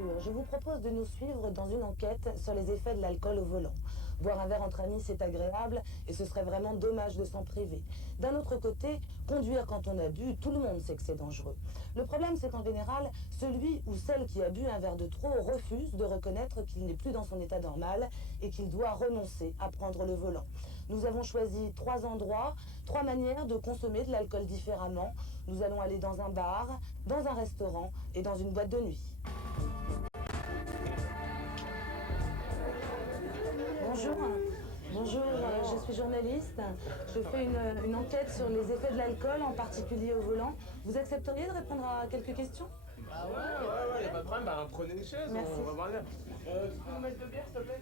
Bonjour, je vous propose de nous suivre dans une enquête sur les effets de l'alcool au volant. Boire un verre entre amis, c'est agréable et ce serait vraiment dommage de s'en priver. D'un autre côté, conduire quand on a bu, tout le monde sait que c'est dangereux. Le problème, c'est qu'en général, celui ou celle qui a bu un verre de trop refuse de reconnaître qu'il n'est plus dans son état normal et qu'il doit renoncer à prendre le volant. Nous avons choisi 3 endroits, 3 manières de consommer de l'alcool différemment. Nous allons aller dans un bar, dans un restaurant et dans une boîte de nuit. Bonjour, bonjour, je suis journaliste. Je fais une enquête sur les effets de l'alcool, en particulier au volant. Vous accepteriez de répondre à quelques questions? Ah ouais, y a pas de problème, bah prenez une chaise, Merci. on va voir là. Tu peux nous mettre 2 bières, s'il te plaît?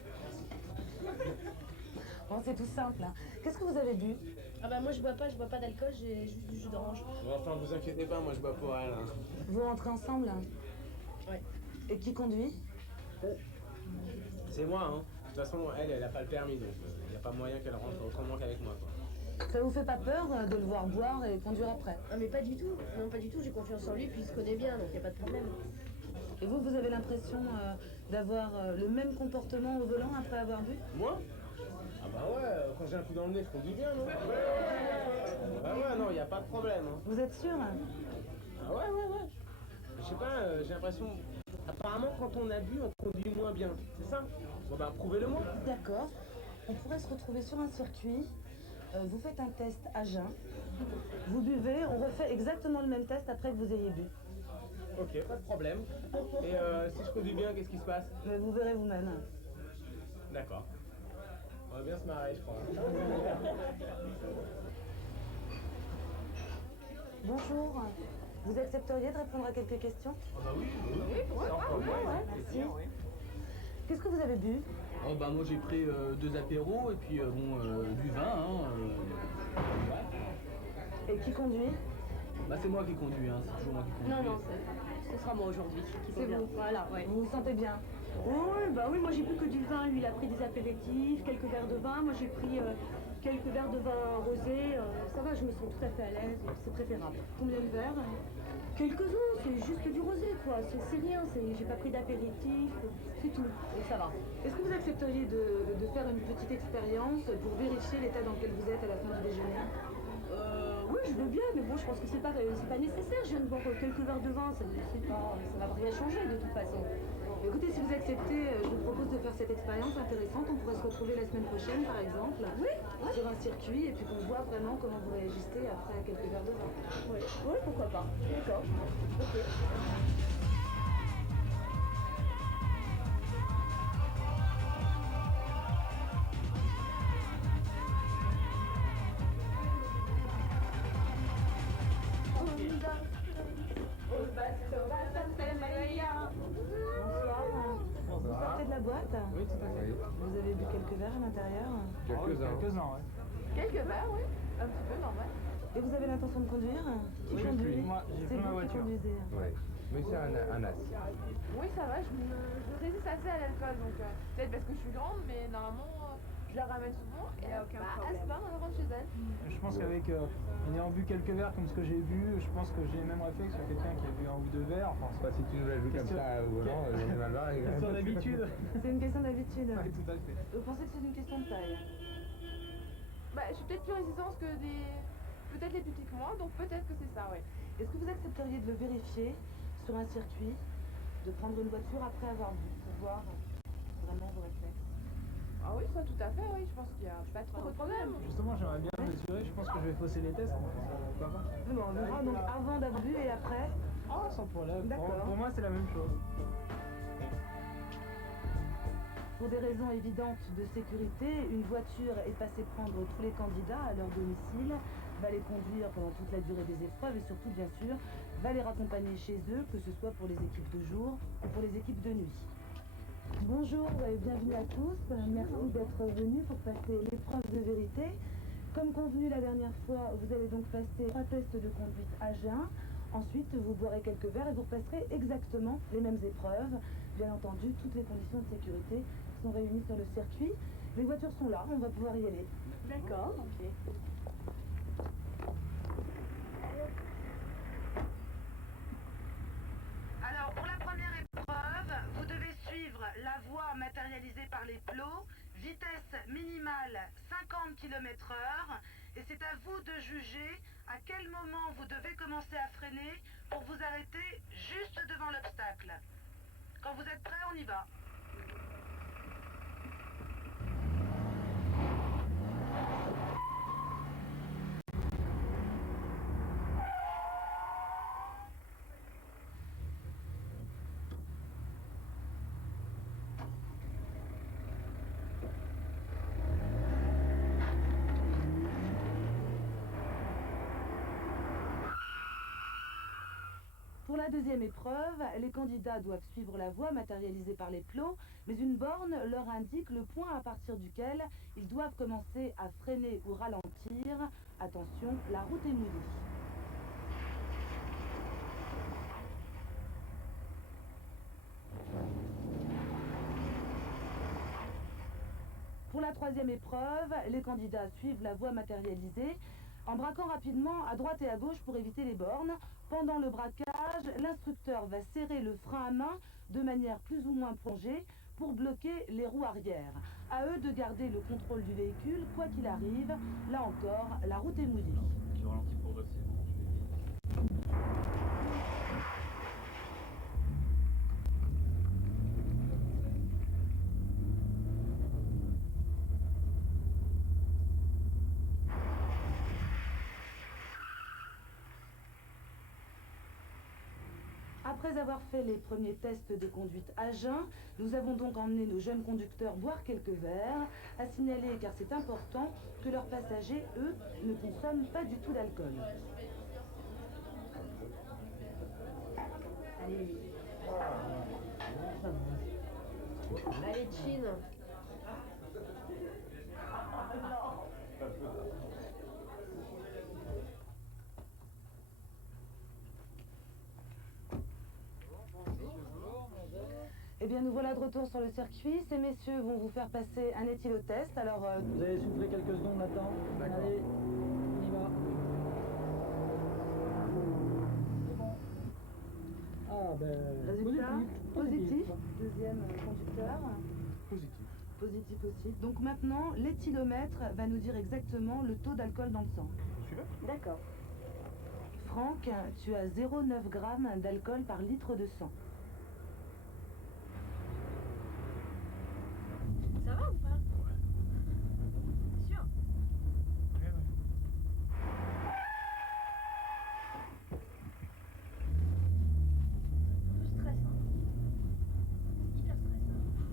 Bon, c'est tout simple, hein. Qu'est-ce que vous avez bu? Ah bah moi je bois pas d'alcool, j'ai juste du jus d'orange. Bon, enfin, vous inquiétez pas, moi je bois pour elle. Hein. Vous rentrez ensemble? Ouais. Et qui conduit? C'est moi, hein. De toute façon, elle a pas le permis, donc y a pas moyen qu'elle rentre autrement qu'avec moi, quoi. Ça vous fait pas peur de le voir boire et conduire après? Ah mais pas du tout, non pas du tout, j'ai confiance en lui puis il se connaît bien donc y a pas de problème. Et vous avez l'impression d'avoir le même comportement au volant après avoir bu? Moi? Ah bah ouais, quand j'ai un coup dans le nez, je conduis bien, non? Ah ouais, non, y a pas de problème, hein. Vous êtes sûr? Ah ouais. Je sais pas, j'ai l'impression... Apparemment, quand on a bu, on conduit moins bien, c'est ça? Bon bah, prouvez-le-moi. D'accord. On pourrait se retrouver sur un circuit. Vous faites un test à jeun. Vous buvez, on refait exactement le même test après que vous ayez bu. Ok, pas de problème. Et si je conduis bien, qu'est-ce qui se passe? Mais vous verrez vous-même. D'accord. On va bien se marrer, je crois. Bonjour. Vous accepteriez de répondre à quelques questions? Ah bah oui, pourquoi pas? Merci. Qu'est-ce que vous avez bu? Oh bah moi j'ai pris 2 apéros et puis du vin. Et qui conduit? Bah c'est moi qui conduis, hein. C'est toujours moi qui conduis. Non, ce sera moi aujourd'hui. C'est vous. Voilà, ouais. Vous vous sentez bien? Oui, moi j'ai pris que du vin, lui il a pris des apéritifs, quelques verres de vin, moi j'ai pris quelques verres de vin rosé, ça va, je me sens tout à fait à l'aise, c'est préférable. Combien de verres? Quelques-uns, c'est juste du rosé quoi, c'est rien, j'ai pas pris d'apéritif, c'est tout, donc ça va. Est-ce que vous accepteriez de faire une petite expérience pour vérifier l'état dans lequel vous êtes à la fin du déjeuner? Oui, je veux bien, mais bon, je pense que c'est pas nécessaire. Je viens de boire quelques verres de vin, ça va rien changer de toute façon. Écoutez, si vous acceptez, je vous propose de faire cette expérience intéressante. On pourrait se retrouver la semaine prochaine, par exemple, sur un circuit, et puis qu'on voit vraiment comment vous réagissez après quelques verres de vin. Oui, pourquoi pas. D'accord. Ok. Bonsoir. Vous sortez de la boîte? Oui, tout à fait. Vous avez bu quelques verres à l'intérieur? Quelques-uns, ouais. Quelques verres, oui. Un petit peu normal. Et vous avez l'intention de conduire? Qui Oui, conduit? moi, j'ai C'est pris ma vous qui voiture. conduisez. Oui. Mais c'est un as. Oui, ça va, je résiste assez à l'alcool, donc peut-être parce que je suis grande, mais normalement, je la ramène souvent. Et aucun elle problème. se barre en rentre chez elle. Je pense qu'avec en ayant bu quelques verres comme ce que j'ai bu, je pense que j'ai les mêmes réflexes que quelqu'un qui a bu 1 ou 2 verres. Enfin, c'est pas Si tu nous l'as vu comme ça au volant, on est mal barré. une question d'habitude. C'est une question d'habitude. Oui, tout à fait. Vous pensez que c'est une question de taille? Bah, je suis peut-être plus résistante que peut-être les plus petits que moi, donc peut-être que c'est ça, ouais. Est-ce que vous accepteriez de le vérifier sur un circuit, de prendre une voiture après avoir bu, pour voir vraiment vos réflexes? Ah oui, ça tout à fait, oui, je pense qu'il n'y a pas trop de problème. Justement, j'aimerais bien mesurer. Je pense que je vais fausser les tests. Pourquoi pas? Bon, on verra donc avant d'avoir bu et après. Ah, sans problème. D'accord. Pour moi, c'est la même chose. Pour des raisons évidentes de sécurité, une voiture est passée prendre tous les candidats à leur domicile, va les conduire pendant toute la durée des épreuves et surtout, bien sûr, va les raccompagner chez eux, que ce soit pour les équipes de jour ou pour les équipes de nuit. Bonjour et bienvenue à tous. Merci d'être venus pour passer l'épreuve de vérité. Comme convenu la dernière fois, vous allez donc passer 3 tests de conduite à jeun. Ensuite, vous boirez quelques verres et vous repasserez exactement les mêmes épreuves. Bien entendu, toutes les conditions de sécurité sont réunies sur le circuit. Les voitures sont là, on va pouvoir y aller. D'accord, ok. Alors, pour la première épreuve, matérialisé par les plots, vitesse minimale 50 km/h, et c'est à vous de juger à quel moment vous devez commencer à freiner pour vous arrêter juste devant l'obstacle. Quand vous êtes prêts, on y va. Pour la deuxième épreuve, les candidats doivent suivre la voie matérialisée par les plots, mais une borne leur indique le point à partir duquel ils doivent commencer à freiner ou ralentir. Attention, la route est mouillée. Pour la troisième épreuve, les candidats suivent la voie matérialisée en braquant rapidement à droite et à gauche pour éviter les bornes. Pendant le braquage, l'instructeur va serrer le frein à main de manière plus ou moins plongée pour bloquer les roues arrière. À eux de garder le contrôle du véhicule, quoi qu'il arrive. Là encore, la route est mouillée. Je ralentis progressivement, je vais vite. Après avoir fait les premiers tests de conduite à jeun, nous avons donc emmené nos jeunes conducteurs boire quelques verres. À signaler, car c'est important, que leurs passagers, eux, ne consomment pas du tout d'alcool. Allez. Allez, Chine. Eh bien, nous voilà de retour sur le circuit. Ces messieurs vont vous faire passer un éthylotest. Alors, Vous allez souffler quelques secondes, Nathan. D'accord. Allez, on y va. Ah ben, résultat positif. Deuxième conducteur. Positif. Positif aussi. Donc maintenant, l'éthylomètre va nous dire exactement le taux d'alcool dans le sang. D'accord. Franck, tu as 0,9 g d'alcool par litre de sang. Ça va ou pas? C'est sûr? Un peu stress, hein. Hyper stress, hein.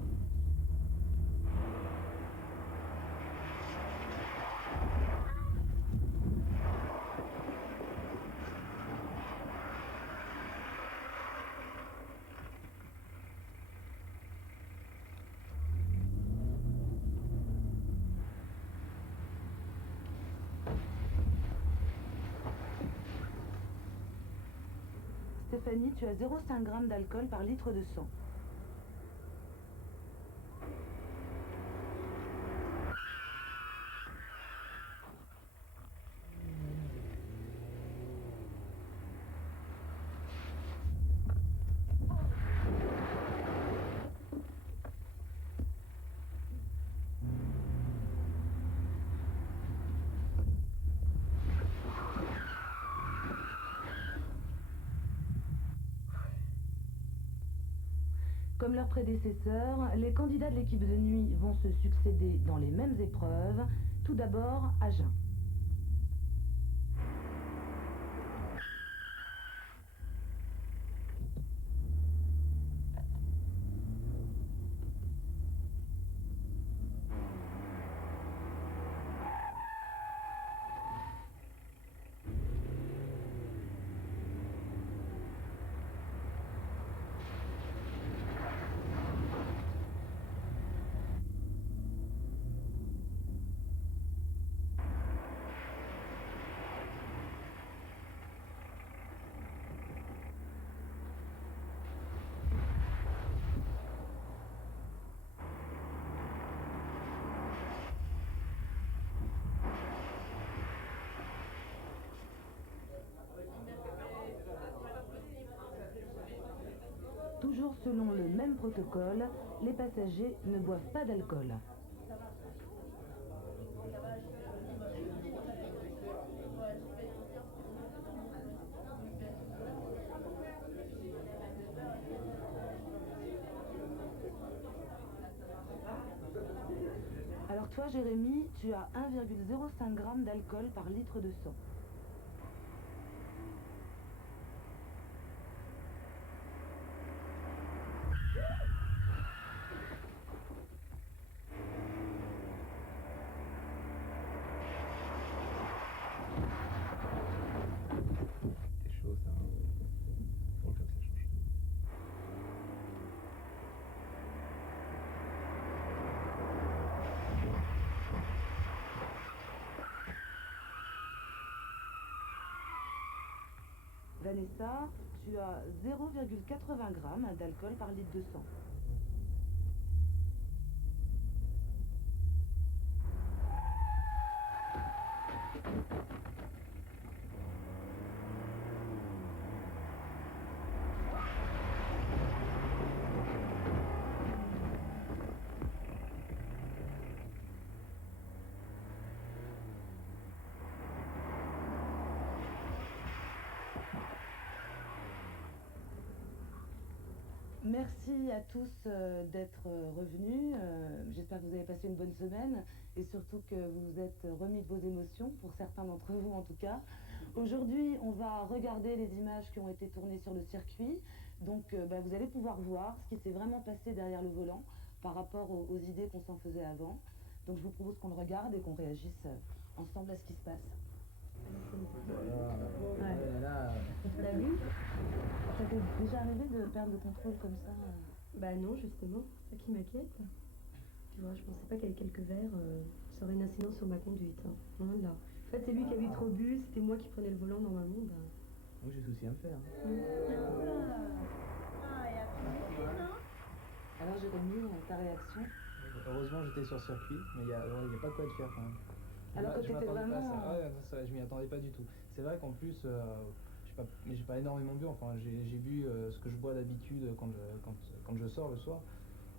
Stéphanie, tu as 0,5 g d'alcool par litre de sang. Comme leurs prédécesseurs, les candidats de l'équipe de nuit vont se succéder dans les mêmes épreuves. Tout d'abord, à jeun. Toujours selon le même protocole, les passagers ne boivent pas d'alcool. Alors toi, Jérémy, tu as 1,05 g d'alcool par litre de sang. C'est chaud ça. Pour le comme ça change. Vanessa, tu as 0,80 g d'alcool par litre de sang. Merci à tous d'être revenus. J'espère que vous avez passé une bonne semaine et surtout que vous vous êtes remis de vos émotions, pour certains d'entre vous en tout cas. Aujourd'hui, on va regarder les images qui ont été tournées sur le circuit. Donc vous allez pouvoir voir ce qui s'est vraiment passé derrière le volant par rapport aux idées qu'on s'en faisait avant. Donc je vous propose qu'on le regarde et qu'on réagisse ensemble à ce qui se passe. T'as vu? Ça t'est déjà arrivé de perdre le contrôle comme ça? Bah non, justement, c'est ça qui m'inquiète. Tu vois, je pensais pas qu'avec quelques verres, ça aurait une incidence sur ma conduite. Hein. Loin de là. En fait, c'est lui qui avait trop bu, c'était moi qui prenais le volant normalement. Moi j'ai souci à me faire. Alors Jérémy, ta réaction? Heureusement j'étais sur circuit, mais il y a pas de quoi de faire quand même. Alors que Je t'étais m'attendais pas à vraiment... ça. Ouais, je m'y attendais pas du tout. C'est vrai qu'en plus, j'ai pas énormément bu, enfin j'ai bu ce que je bois d'habitude quand je sors le soir.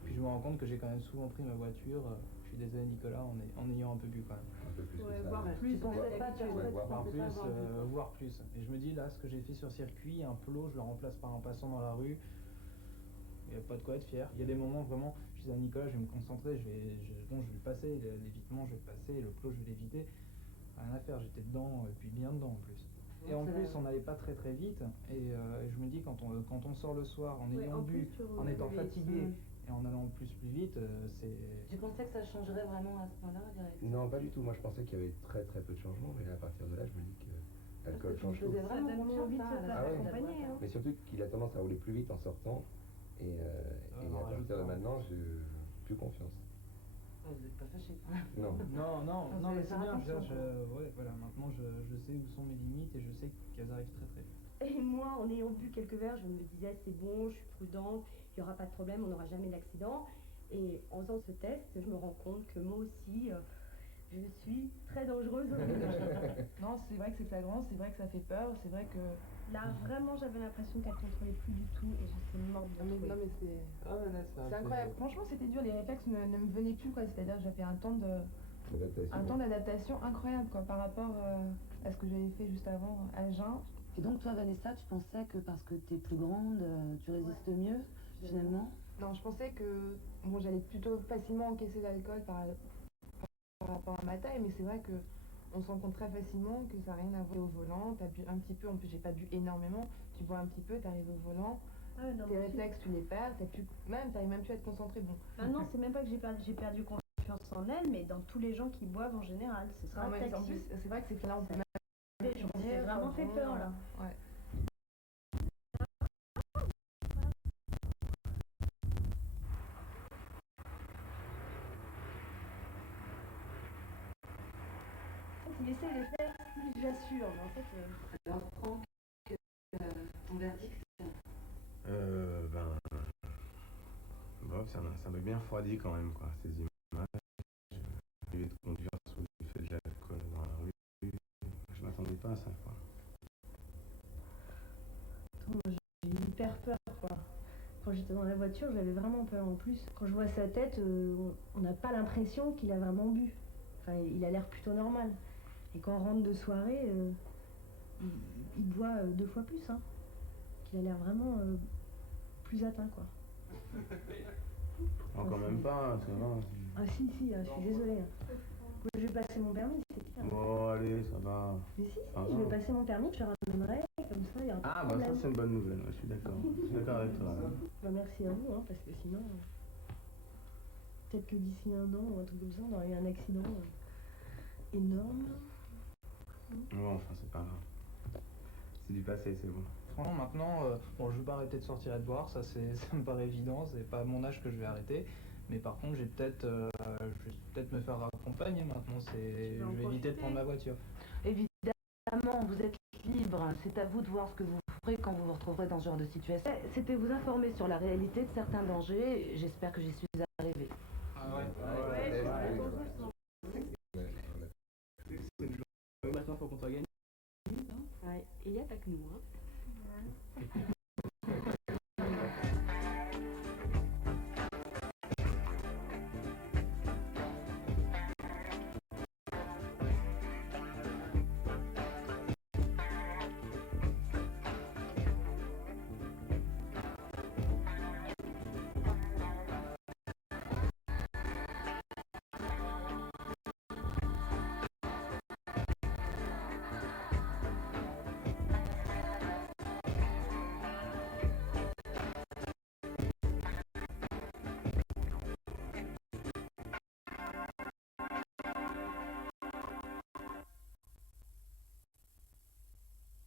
Puis je me rends compte que j'ai quand même souvent pris ma voiture, je suis désolé Nicolas, en ayant un peu bu quand même. Un peu plus Ouais, que ça. voire Ouais. plus. Tu pensais pas, Voire plus, voire plus. Et je me dis là, ce que j'ai fait sur circuit, un plot, je le remplace par un passant dans la rue. Il n'y a pas de quoi être fier. Il y a des moments vraiment, je disais à Nicolas, je vais me concentrer, je vais le passer, l'évitement je vais le passer, le plot je vais l'éviter. Rien à faire, j'étais dedans, et puis bien dedans en plus. Et en plus, on n'allait pas très très vite, et je me dis quand on sort le soir en ayant bu, en étant fatigué, et en allant plus vite, c'est... Tu pensais que ça changerait vraiment à ce point-là, direct? Non, pas du tout. Moi, je pensais qu'il y avait très très peu de changements, mais à partir de là, je me dis que l'alcool Tu change tout. faisais vraiment Ça donne confiance, envie de hein, se à la faire Ah ouais. accompagner. Hein. Mais surtout qu'il a tendance à rouler plus vite en sortant, et on en à rajoute partir de pas. maintenant, j'ai plus confiance. Vous n'êtes pas fâché. Non. Non, mais c'est faire bien, attention, ouais, voilà, maintenant je sais où sont mes limites, et je sais qu'elles arrivent très très vite. Et moi, en ayant bu quelques verres, je me disais c'est bon, je suis prudente, il n'y aura pas de problème, on n'aura jamais d'accident. Et en faisant ce test, je me rends compte que moi aussi, je suis très dangereuse. Non, c'est vrai que c'est flagrant, c'est vrai que ça fait peur, c'est vrai que... Là, vraiment, j'avais l'impression qu'elle contrôlait plus du tout et j'étais morte de Non trouver. mais c'est... Ah Vanessa, C'est incroyable. Franchement, c'était dur, les réflexes ne me venaient plus, quoi. C'est-à-dire que j'avais un temps d'adaptation incroyable, quoi, par rapport à ce que j'avais fait juste avant à jeun. Et donc toi, Vanessa, tu pensais que parce que tu es plus grande, tu résistes mieux, finalement? Non, je pensais que bon, j'allais plutôt facilement encaisser l'alcool par rapport à ma taille, mais c'est vrai que on se rend compte très facilement que ça n'a rien à voir au volant. T'as bu un petit peu, en plus j'ai pas bu énormément, tu bois un petit peu, t'arrives au volant, Ah, non, tes mais réflexes tu les perds, t'arrives même plus à te concentrer. Bon. Ah non, c'est même pas que j'ai perdu confiance en elle, mais dans tous les gens qui boivent en général. Ce sera Ah, un mais en taxi. plus, c'est vrai que c'est là on peut même On s'est vraiment fait peur là. Ouais. Il essaie de faire plus j'assure, mais en fait... Alors Franck, ton verdict? Ça m'a bien refroidi quand même, quoi, ces images. Au lieu de conduire sous l'effet de l'alcool dans la rue, je m'attendais pas à ça, quoi. J'ai eu hyper peur quoi. Quand j'étais dans la voiture, j'avais vraiment peur. En plus, quand je vois sa tête, on n'a pas l'impression qu'il a vraiment bu. Enfin, il a l'air plutôt normal. Et quand on rentre de soirée, il boit 2 fois plus. Hein. Il a l'air vraiment plus atteint, quoi. Non, quand même pas, ça va. Ah si, je suis désolée. Je vais passer mon permis, c'est clair. Bon, allez, ça va. Mais si, Ça je va. vais passer mon permis, je te ramènerai, comme ça, il y a un Ah, bah ça, problème. c'est une bonne nouvelle, ouais, je suis d'accord. Je suis d'accord avec toi. Bah, merci à vous, hein, parce que sinon, peut-être que d'ici 1 an ou un truc comme ça, on aurait eu un accident énorme. Bon, enfin, c'est pas grave. C'est du passé, c'est bon. Franchement, maintenant, bon, je vais pas arrêter de sortir et de boire, ça, ça me paraît évident, c'est pas à mon âge que je vais arrêter. Mais par contre, je vais peut-être me faire accompagner maintenant, je vais éviter de prendre ma voiture. Évidemment, vous êtes libre. C'est à vous de voir ce que vous ferez quand vous vous retrouverez dans ce genre de situation. C'était vous informer sur la réalité de certains dangers. J'espère que j'y suis arrivée. Ah ouais. C'est une journée maintenant, faut qu'on soit gagné. Ouais, et il n'y a pas que nous. Hein.